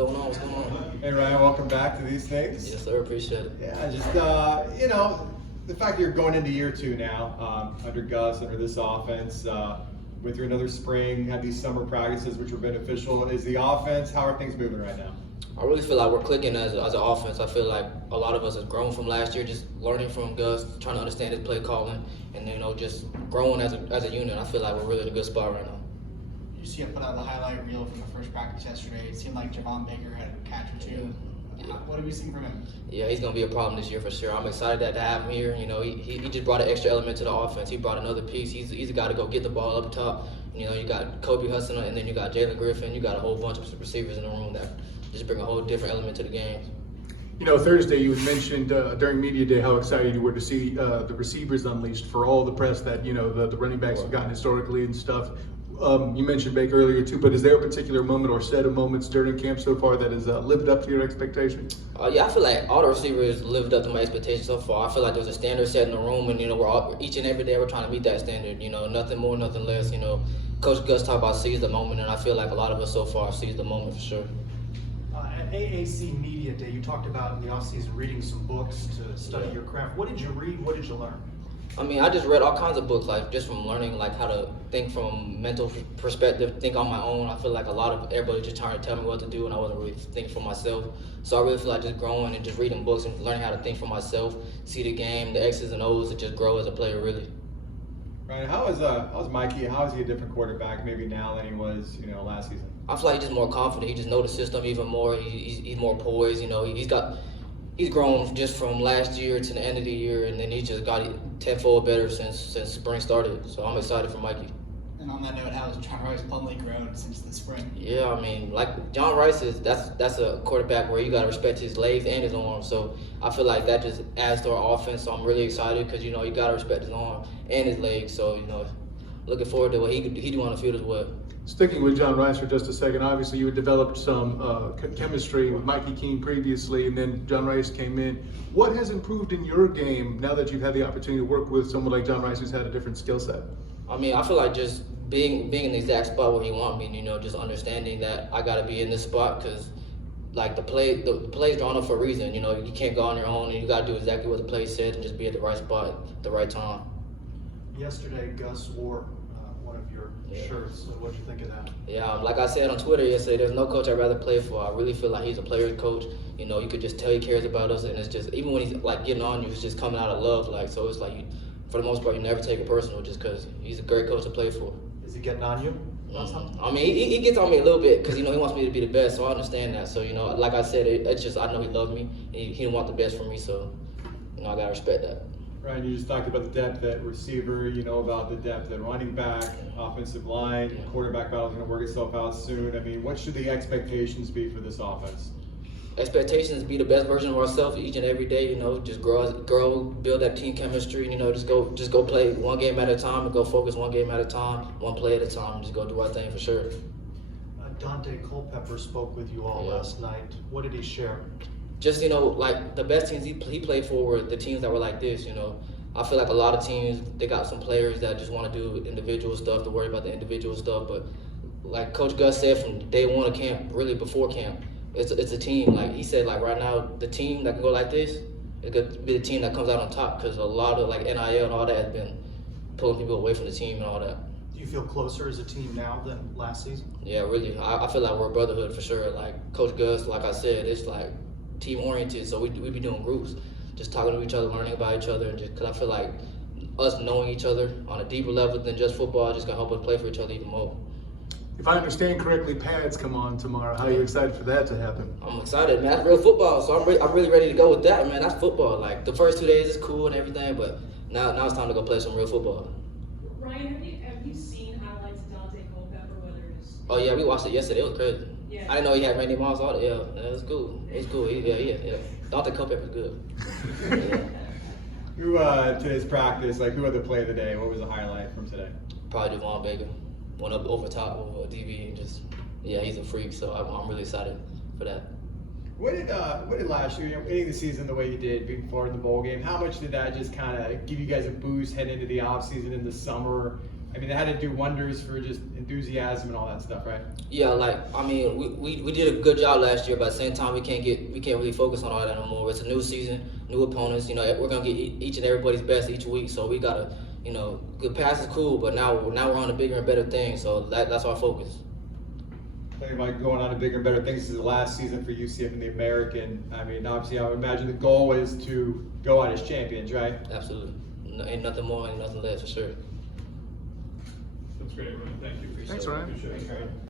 going on? What's going on? Hey Ryan, welcome back to These Things. Yes, sir. Appreciate it. Yeah, just the fact that you're going into year 2 now, under Gus, under this offense, went through another spring, had these summer practices which were beneficial. Is the offense? How are things moving right now? I really feel like we're clicking as an offense. I feel like a lot of us have grown from last year, just learning from Gus, trying to understand his play calling, and just growing as a unit. I feel like we're really in a good spot right now. UCF put out the highlight reel from the first practice yesterday. It seemed like Javon Baker had a catch or two. Yeah. What have we seen from him? Yeah, he's going to be a problem this year for sure. I'm excited to have him here. He just brought an extra element to the offense. He brought another piece. He's a guy to go get the ball up top. You got Kobe Hudson, and then you got Jalen Griffin. You got a whole bunch of receivers in the room that just bring a whole different element to the game. Thursday you had mentioned during media day how excited you were to see the receivers unleashed for all the press that the running backs have gotten historically and stuff. You mentioned Baker earlier too, but is there a particular moment or set of moments during camp so far that has lived up to your expectations? Yeah, I feel like all the receivers lived up to my expectations so far. I feel like there's a standard set in the room, and each and every day we're trying to meet that standard. Nothing more, nothing less. Coach Gus talked about seize the moment, and I feel like a lot of us so far have seized the moment for sure. At AAC Media Day, you talked about in the offseason reading some books to study your craft. What did you read? What did you learn? I just read all kinds of books, just from learning how to think from a mental perspective, think on my own. I feel like everybody just trying to tell me what to do, and I wasn't really thinking for myself. So I really feel like just growing and just reading books and learning how to think for myself, see the game, the X's and O's, and just grow as a player, really. Ryan, how's Mikey? How is he a different quarterback maybe now than he was last season? I feel like he's just more confident. He just knows the system even more. He's more poised. He's grown just from last year to the end of the year, and then he just got it tenfold better since spring started. So I'm excited for Mikey. And on that note, how has John Rice plumly grown since the spring? Yeah, John Rice that's a quarterback where you gotta respect his legs and his arm. So I feel like that just adds to our offense. So I'm really excited because you gotta respect his arm and his legs. So looking forward to what he do on the field as well. Sticking with John Rice for just a second, obviously you had developed some chemistry with Mikey Keene previously, and then John Rice came in. What has improved in your game now that you've had the opportunity to work with someone like John Rice who's had a different skill set? I feel like just being in the exact spot where he wants me, just understanding that I got to be in this spot because the play's drawn up for a reason. You can't go on your own, and you got to do exactly what the play said and just be at the right spot at the right time. Yesterday, Gus wore one of your shirts. So what did you think of that? Yeah, like I said on Twitter yesterday, there's no coach I'd rather play for. I really feel like he's a player's coach. You could just tell he cares about us, and it's just, even when he's getting on you, it's just coming out of love. So it's like, for the most part, you never take it personal just because he's a great coach to play for. Is he getting on you? He gets on me a little bit because he wants me to be the best, so I understand that. So like I said, it's just, I know he loves me. He didn't want the best for me, so I gotta respect that. Ryan, you just talked about the depth at receiver, about the depth at running back, offensive line, quarterback battle is going to work itself out soon. What should the expectations be for this offense? Expectations be the best version of ourselves each and every day. Just grow, build that team chemistry. Just go play one game at a time and go focus one game at a time, one play at a time. Just go do our thing for sure. Dante Culpepper spoke with you all last night. What did he share? Just the best teams he played for were the teams that were like this. I feel like a lot of teams, they got some players that just want to do individual stuff, to worry about the individual stuff. But like Coach Gus said from day one of camp, really before camp, it's a team. He said, right now, the team that can go like this is going to be the team that comes out on top because a lot of NIL and all that has been pulling people away from the team and all that. Do you feel closer as a team now than last season? Yeah, really. I feel like we're a brotherhood for sure. Coach Gus, like I said, it's team oriented, so we be doing groups, just talking to each other, learning about each other, and just because I feel like us knowing each other on a deeper level than just football just gonna help us play for each other even more. If I understand correctly, pads come on tomorrow. How are you excited for that to happen? I'm excited, man. That's real football, so I'm really ready to go with that, man. That's football. The first 2 days is cool and everything, but now it's time to go play some real football. Ryan, have you seen highlights of Dante Culpepper, whether it's... Oh yeah, we watched it yesterday. It was crazy. Yeah. I didn't know he had Randy Moss all that. Yeah, it was cool. It's cool. Yeah. Dante Culpepper's good. Yeah. Who today's practice? Who had the play of the day? What was the highlight from today? Probably Javon Baker. Went up over top over DB and he's a freak. So I'm really excited for that. What did last year, ending the season the way you did, being forward in the bowl game, how much did that just kind of give you guys a boost heading into the offseason in the summer? I mean, they had to do wonders for just enthusiasm and all that stuff, right? Yeah, like I mean, we did a good job last year, but at the same time, we can't really focus on all that no more. It's a new season, new opponents. You know, we're gonna get each and everybody's best each week, so we gotta, you know, good pass is cool, but now we're on to bigger and better things. So that's our focus. Thinking about going on to bigger and better things. This is the last season for UCF in the American. I mean, obviously, I would imagine the goal is to go out as champions, right? Absolutely, ain't nothing more, ain't nothing less for sure. That's great, Ryan. Thank you. Thanks, Ryan. Appreciate it.